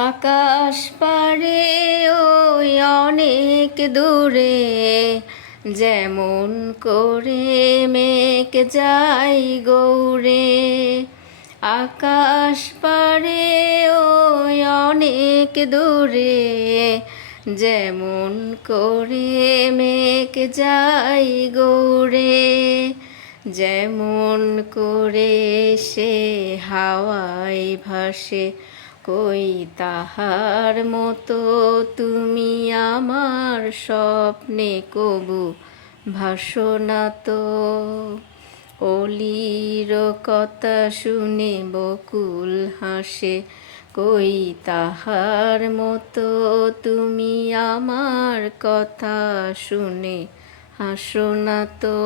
আকাশ পারে ওই অনেক দূরে, যেমন করে মেঘ যাই গৌরে আকাশ পারে ওই অনেক দূরে, যেমন করে মেঘ যাই গৌরে যেমন করে সে হাওয়ায় ভাসে কই তাহার মতো তুমি আমার স্বপ্নে কবু, ভাসো না তো। অলির কথা শুনে বকুল হাসে, কই তাহার মতো তুমি আমার কথা শুনে, হাসো না তো।